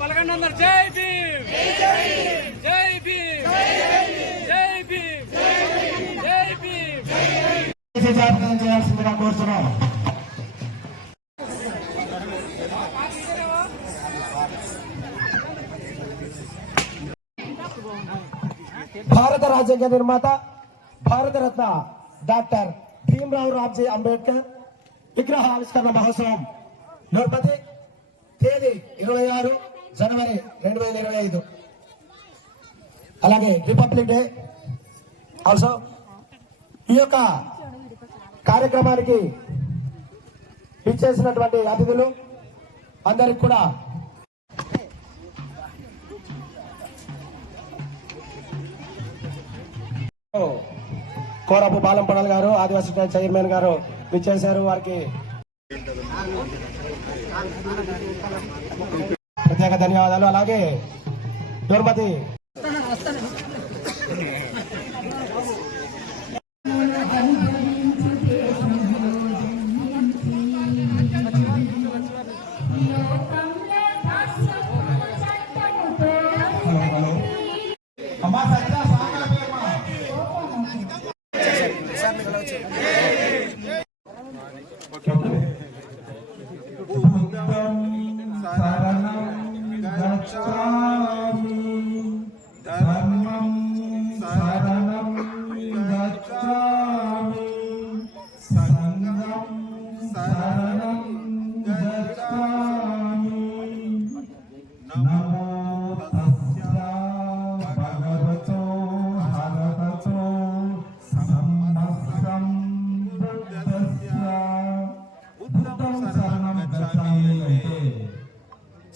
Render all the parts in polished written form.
పలకండి జై భీమ్ జై భీమ్ జై భీమ్ జై భీమ్ చేయాల్సిందిగా కోరుతున్నాం. భారత రాజ్యాంగ నిర్మాత భారతరత్న డాక్టర్ భీమ్రావ్ రామ్జీ అంబేద్కర్ విగ్రహ ఆవిష్కరణ మహోత్సవం నూర్పతి తేదీ 26 జనవరి 2025. అలాగే రిపబ్లిక్ డే ఆల్సో. ఈ యొక్క కార్యక్రమానికి ఇచ్చేసినటువంటి అతిథులు అందరికి కూడా కోరపు బాలంపడల్ గారు ఆదివాసీ చైర్మన్ గారు విచ్చేశారు. వారికి ప్రత్యేక ధన్యవాదాలు. అలాగే దుర్మతి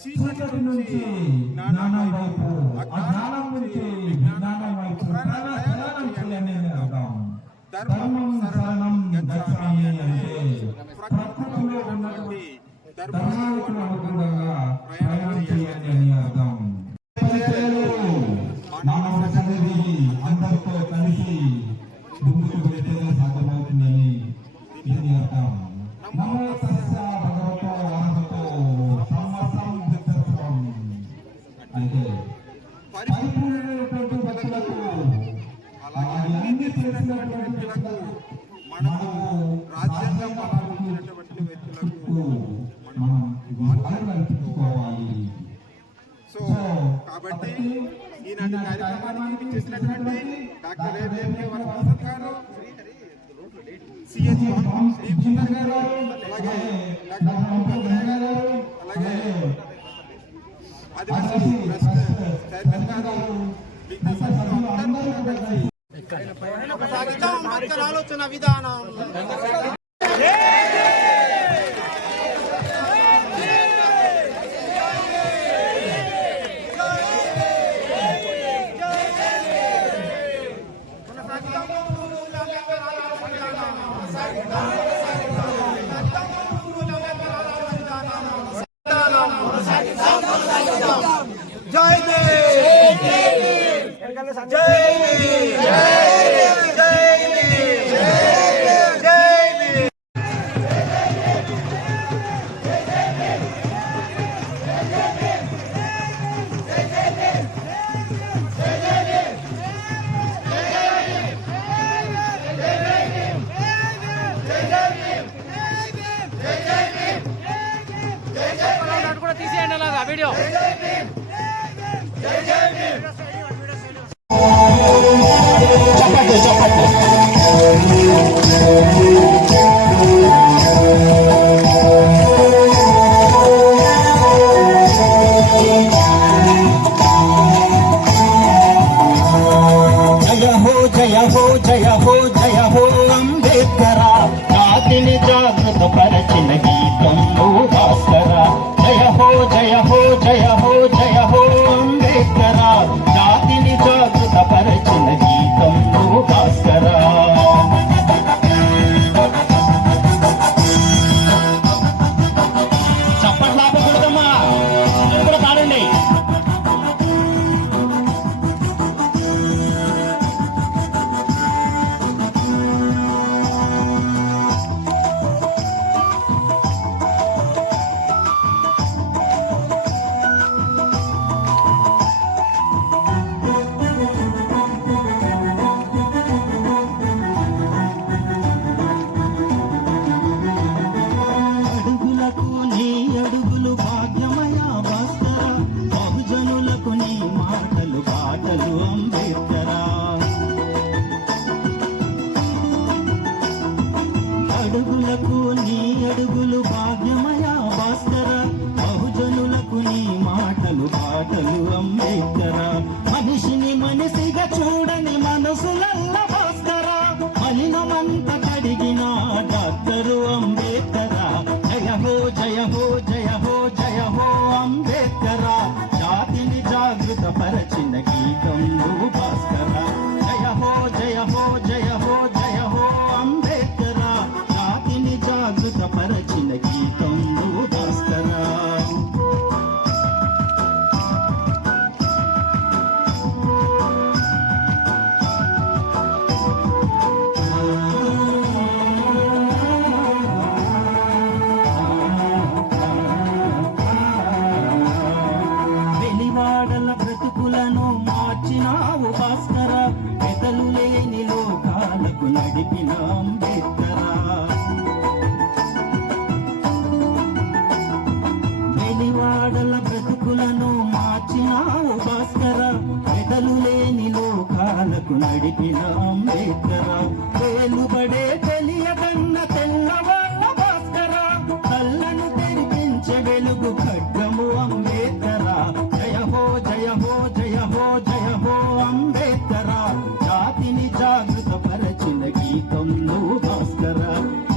చీకటి నుంచి జ్ఞానం వైపు, అజ్ఞానం నుంచి విజ్ఞానం వైపు ప్రయాణం చేయని అర్థం. ధర్మం శరణం గచ్ఛామి అంటే ప్రకృతిలో ఉన్నటువంటి ధర్మానికి అనుగుణంగా ప్రయాణం చేయండి అని అర్థం. మానవ సన్నిధి అందరితో కలిసి ముందుకు వెళ్తేనే సాధ్యమవుతుందని దీని అర్థం. నమో తస్స భగవతో అర్హతో అంటే పరిపూర్ణమైనటువంటి వ్యక్తులకు, అలాగే అన్ని తెలిసినటువంటి వ్యక్తులకు, మనము రాజ్యాంగం పాటించినటువంటి వ్యక్తులకు మనం అర్పించుకోవాలి. సో కాబట్టి ఈనాటి కార్యక్రమానికి చేసినటువంటి డాక్టర్ ఏఎంకే వరప్రసాద్ గారు, సిహెచ్ గారు, అలాగే డాక్టర్ గారు, అలాగే ఆదివాసీ చైర్మన్ గారు, ఆలోచన విధానం వీడియో చెప్పండి చెప్పండి. జయ హో జయ హో జయ హో జయ హో అంబేద్కర, జాతిని జాగృత పరచిన గీతం భాస్కర. జయ హో జయ హో జయ హో జయ హో అంబేద్కర, జాతిని జాగృత పరచిన గీతం భాస్కర. చప్పట్లాపకూడదమ్మా, కూడా కాదండి. అడుగులకు నీ అడుగులు భాగ్యమయ భాస్కర, బహుజనులకు నీ మాటలు పాటలు అంబేద్కర, మనిషిని మనిషిగా చూడని మనసులల్ల భాస్కర, మలినమంత కడిగిన డాక్టరు అంబేద్కర. జయ హో జయ హో జయ హో జయ హో అంబేద్కర, జాతిని జాగృత పరచిన గీతం నువ్వు భాస్కర. జయ హో జయ హో జయ హో జయ హో అంబేద్కర, జాతిని జాగృత పరచిన గీతం నువ్వు భాస్కర. వెలివాడల బ్రతుకులను మార్చినావు భాస్కర, పెదలు లేని లోకాలకు నడిపిన అంబేద్కర. వెలివాడల బ్రతుకులను మార్చినావు భాస్కర, పెదలు లేని లోకాలకు నడిపిన అంబేద్కర. వేలుబడే తెలియదన్న తెల్లవాళ్ళ భాస్కర, కళ్ళను తెరిపించే వెలుగు ఖడ్గము అంబేద్కర. జయ హో జయ హో జయ హో జయ హో అంబేద్కర, జాతిని జాగృత పరచిన గీతం నువ్వు భాస్కర.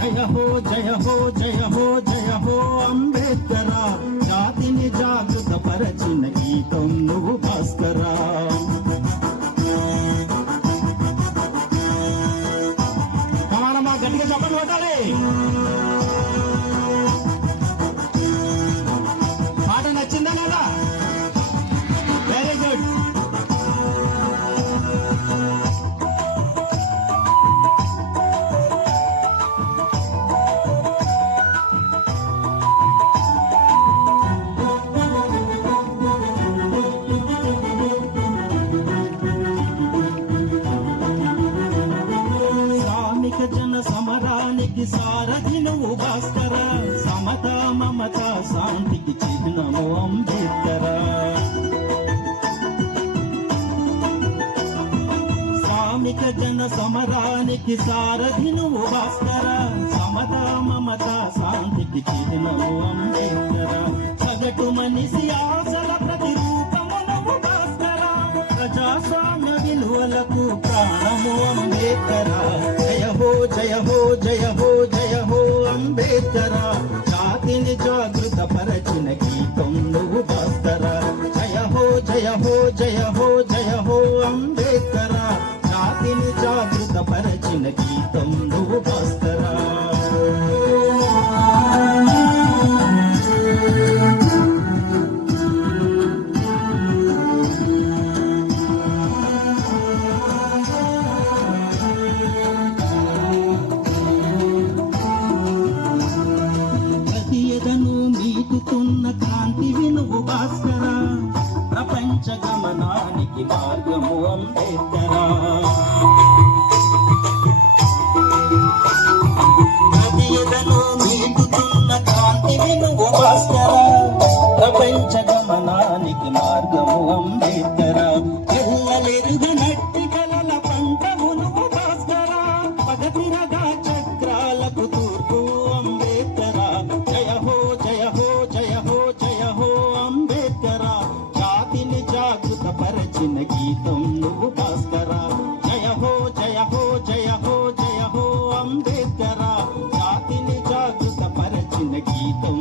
జయ హో జయ హో జయ హో జయ హో అంబేద్కర, జాతిని జాగృత పరచిన గీతం నువ్వు భాస్కర. ప్రమాణమా గట్టిగా చెప్పండి కొట్టాలి. పాట నచ్చిందా లేదా? Very good. శ్రామిక జన సమరానికి సారథి నువ్వు భాస్కర, సమత మమత శాంతికి చిహ్నము అంబేద్కర. శ్రామిక జన సమరానికి సారథి నువ్వు భాస్కర, సమత మమత శాంతికి చిహ్నము అంబేద్కర. సగటు మనిషి ఆశల ప్రతిరూపము నువ్వు భాస్కర, ప్రజాస్వామ్య విలువలకు ప్రాణము అంబేద్కర. జయ హో జయ హో జయ హో జయ హో అంబేద్కర, జాతిని జాగృత పరచిన గీతం నువ్వు భాస్కర. జయ హో జయ హో జయ హో జయ హో అంబేద్కర, జాతిని జాగృత పరచిన గీతం నువ్వు భాస్కర. ప్రతి ఎదను మీటుతున్న క్రాంతివి నువ్వు భాస్కర, ప్రపంచ గమనానికి మార్గము అంబేద్కర. ప్రతి ఎదను మీటుతున్న క్రాంతివి నువ్వు భాస్కర, ప్రపంచ గమనానికి మార్గము అంబేద్కర. ఎల్లలెరుగనట్టి కలల పంటము నువ్వు భాస్కర, పగతిరగా చక్రాలకు తూర్పు అంబేద్కర. జయ హో జయ హో జయ హో జయ హో అంబేద్కర, జాతిని జాగృత పరచిన గీతం నువ్వు భాస్కర. జయ హో జయ హో జయ హో జయ హో అంబేద్కర, జాతిని జాగృత పరచిన గీతం